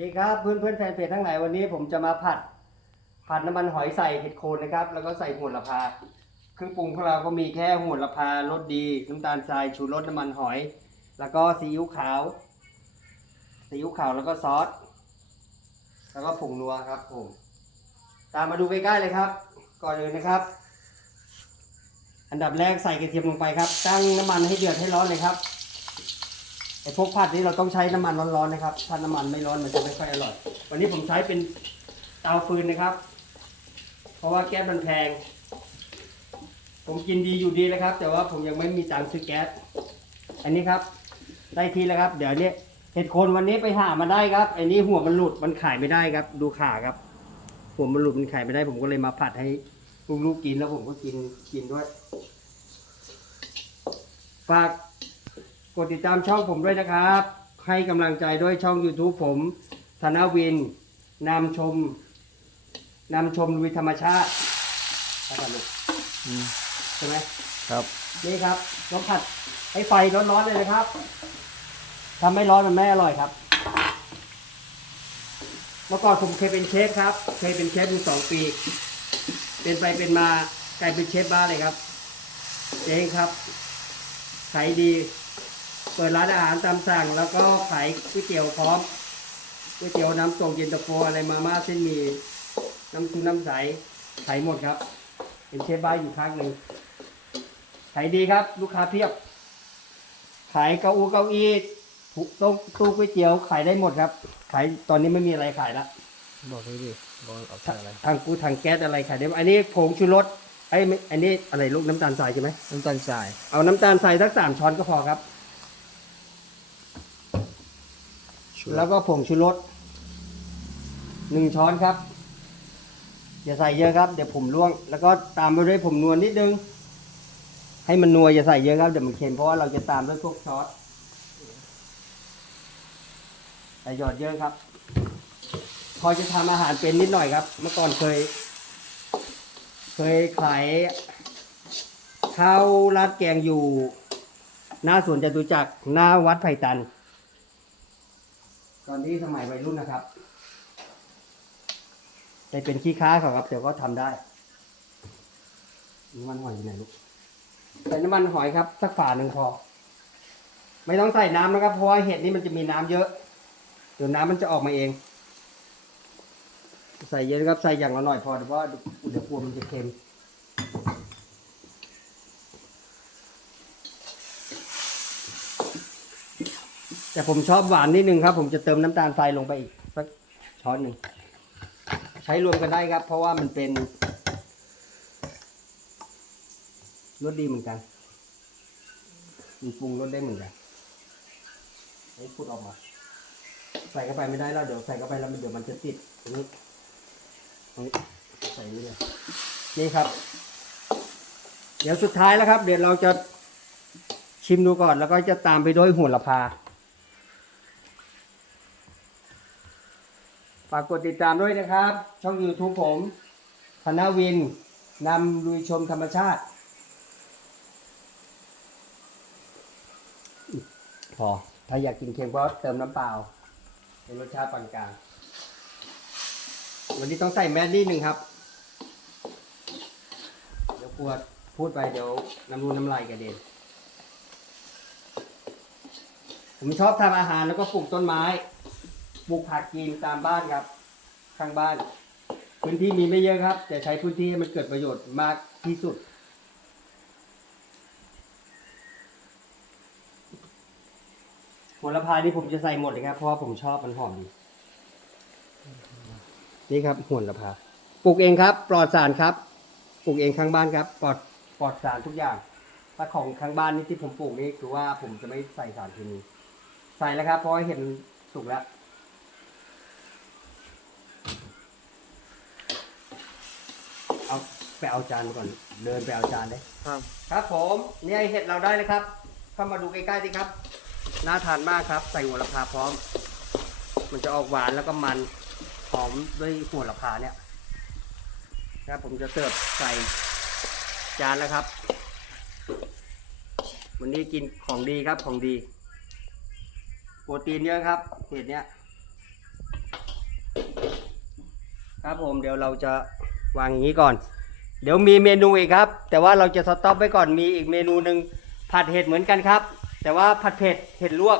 ดีครับเพื่อนเพื่อนแฟนเพจทั้งหลายวันนี้ผมจะมาผัด ผัดน้ำมันหอยใส่เห็ดโคนนะครับ แล้วก็ใส่โหระพาเครื่องปรุงของเราก็มีแค่โหระพารสดีน้ำตาลทรายชูรสน้ำมันหอย แล้วก็ซีอิ๊วขาวซีอิ๊วขาวแล้วก็ซอสแล้วก็ผงนัวครับผมตามมาดูใกล้ๆเลยครับ ก่อนอื่นนะครับ อันดับแรกใส่กระเทียมลงไปครับตั้งน้ำมันให้เดือดให้ร้อนเลยครับ อ้พวกผัดนี้เราต้องใช้น้ำมันร้อนๆนะครับ ถ้าน้ำมันไม่ร้อนมันจะไม่ค่อยอร่อย วันนี้ผมใช้เป็นเตาฟืนนะครับ เพราะว่าแก๊สมันแพง ผมกินดีอยู่ดีนะครับ แต่ว่าผมยังไม่มีตังค์ซื้อแก๊ส อันนี้ครับ ได้ทีแล้วครับ เดี๋ยวนี้เห็ดโคนวันนี้ไปหามาได้ครับอันนี้หัวมันหลุดมันขายไม่ได้ครับ ดูขาครับ หัวมันหลุดมันขายไม่ได้ ผมก็เลยมาผัดให้ลูกๆกินแล้วผมก็กินกินด้วยฝาก กดติดตามช่องผมด้วยนะครับ ให้กำลังใจด้วยช่อง YouTube ผมธนวินนำชมนำชมลุยธรรมชาตินะครับลูกใช่ไหมครับ นี่ครับต้องผัดให้ไฟร้อนๆเลยนะครับทำไม่ร้อนมันไม่อร่อยครับ เมื่อก่อนผมเคยเป็นเชฟครับ เคยเป็นเชฟอยู่สองปี เป็นไปเป็นมากลายเป็นเชฟบ้าเลยครับ เองครับขายดี เปิดร้านอาหารตามสั่ง แล้วก็ขายก๋วยเตี๋ยวพร้อมก๋วยเตี๋ยวน้ำตกเย็นตาโฟอะไรมาม่าเส้นหมี่น้ำซุปน้ำใสขายหมดครับ เป็นเชฟบ้าอยู่ครั้งหนึ่งขายดีครับ ลูกค้าเพียบ ขายเก้าอี้เก้าอี้ทุกตู้ตู้ก๋วยเตี๋ยวขายได้หมดครับ ขายตอนนี้ไม่มีอะไรขายละบอกเลยดิบอกเอาใส่อะไรทางกูทางแก๊สอะไรขายได้หมดอันนี้ผงชูรสไอ้ยไม่อันนี้อะไรลูกน้ำตาลทรายใช่ไหมน้ำตาลทรายเอาน้ำตาลทรายสักสามช้อนก็พอครับ แล้วก็ผงชูรสหนึ่งช้อนครับ อย่าใส่เยอะครับ เดี๋ยวผมร่วง แล้วก็ตามไปด้วยผมนวลนิดนึง ให้มันนัวอย่าใส่เยอะครับเดี๋ยวมันเค็มเพราะว่าเราจะตามด้วยพวกซอสแต่หยอดเยอะครับ พอจะทำอาหารเป็นนิดหน่อยครับ เมื่อก่อนเคย เคยขายข้าวราดแกงอยู่ หน้าสวนจตุจักรหน้าวัดไผ่ตัน ตอนที่สมัยวัยรุ่นนะครับแต่เป็นขี้ค้าเขาครับเดี๋ยวก็ทำได้น้ำมันหอยอยู่ไหนลูกใส่น้ำมันหอยครับ สักฝาหนึ่งพอ ไม่ต้องใส่น้ำนะครับ เพราะว่าเห็ดนี่มันจะมีน้ำเยอะเดี๋ยวน้ำมันจะออกมาเอง ใส่เยอะนะครับใส่อย่างละหน่อยพอเดี๋ยวว่าเดี๋ยวกลัวมันจะเค็ม แต่ผมชอบหวานนิดนึงครับ ผมจะเติมน้ำตาลทรายลงไปอีกสักช้อนหนึ่งใช้รวมกันได้ครับ เพราะว่ามันเป็นรสดีเหมือนกันมีปรุงรสได้เหมือนกันให้พูดออกมา ใส่เข้าไปไม่ได้แล้วเดี๋ยวใส่เข้าไปแล้วมันเดี๋ยวมันจะติดตรงนี้ตรงนี้ใส่นี่เลยนี่ครับ เดี๋ยวสุดท้ายแล้วครับ เดี๋ยวเราจะชิมดูก่อนแล้วก็จะตามไปด้วยหัวละพา ฝากกดติดตามด้วยนะครับ ช่อง YouTube ผมธนวินนำลุยชมธรรมชาติ พอ ถ้าอยากกินเค็มก็เติมน้ำเปล่าเป็นรสชาติปานกลางวันนี้ต้องใส่แมสนิดหนึ่งครับ เดี๋ยวปวดพูดไปเดี๋ยวน้ำรูน้ำลายกระเด็นผมชอบทำอาหารแล้วก็ปลูกต้นไม้ ปลูกผักกินตามบ้านครับ ข้างบ้าน พื้นที่มีไม่เยอะครับ แต่ใช้พื้นที่ให้มันเกิดประโยชน์มากที่สุดโหระพานี่ผมจะใส่หมดเลยครับ เพราะว่าผมชอบมันหอมดี นี่ครับโหระพาปลูกเองครับ ปลอดสารครับ ปลูกเองข้างบ้านครับ ปลอดปลอดสารทุกอย่างถ้าของข้างบ้านนี่ที่ผมปลูกนี่คือว่าผมจะไม่ใส่สารเคมีใส่แล้วครับเพราะเห็นสุกแล้ว เอา ไปเอาจานมาก่อน เดินไปเอาจานเลย ครับครับผมเนี่ยเห็ดเราได้เลยครับ เข้ามาดูใกล้ๆสิครับ น่าทานมากครับ ใส่หัวละพาพร้อม มันจะออกหวานแล้วก็มันหอมด้วยหัวละพาเนี่ยนะครับผมจะเสิร์ฟใส่จานแล้วครับ วันนี้กินของดีครับของดี โปรตีนเยอะครับเห็ดเนี้ยครับผมเดี๋ยวเราจะวางอย่างนี้ก่อน เดี๋ยวมีเมนูอีกครับ แต่ว่าเราจะสต็อปไว้ก่อนมีอีกเมนูหนึ่งผัดเห็ดเหมือนกันครับ แต่ว่าผัดเผ็ดเห็ดลวก